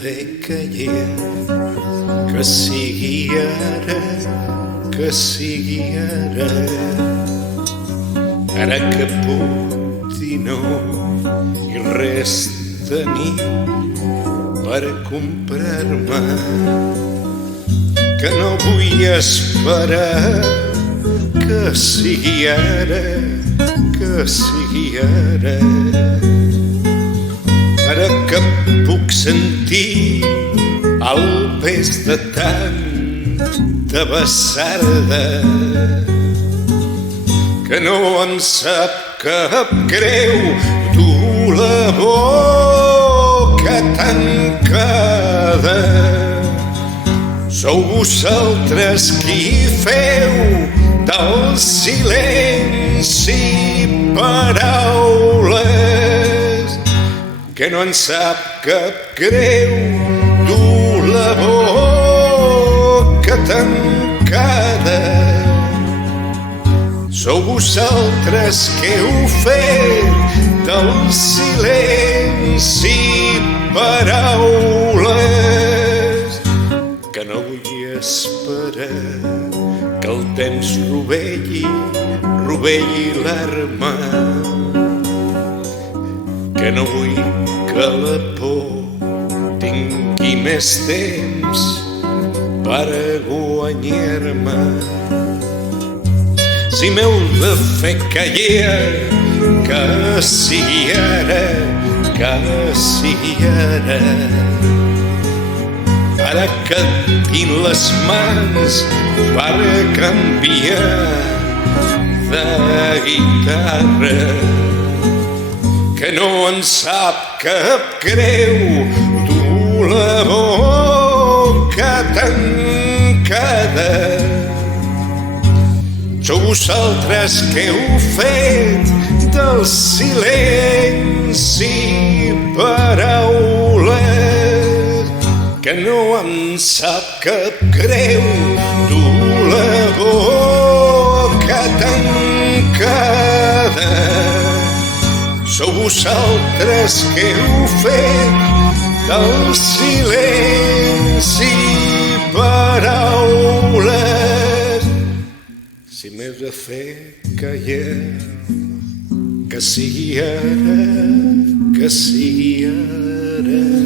fer caller, que sigui ara, que sigui ara. Ara que puc dir no i res tenir per comprar-me, que no vull esperar, que sigui ara, que sigui ara. Ara que puc sentir el pes de tanta bessarda, que no em sap cap greu dur la boca tancada. Sou vosaltres qui feu del silenci paraules, que no en sap cap greu dur la boca tancada. Sou vosaltres que heu fet del silenci paraules, que no vull esperar que el temps rovelli l'arma, que no vull que la por tingui més temps per guanyar-me. Si m'heu de fer caller, que sigui ara, que sigui ara. Ara que tinc les mans per canviar de guitarra, que no en sap cap greu dur la boca tancada. Sou vosaltres que heu fet del silenci paraules, que no em sap cap greu dur la boca tancada. Sou vosaltres que heu fet del silenci paraules. Si m'he de fer caller, que sigui ara, que sigui ara.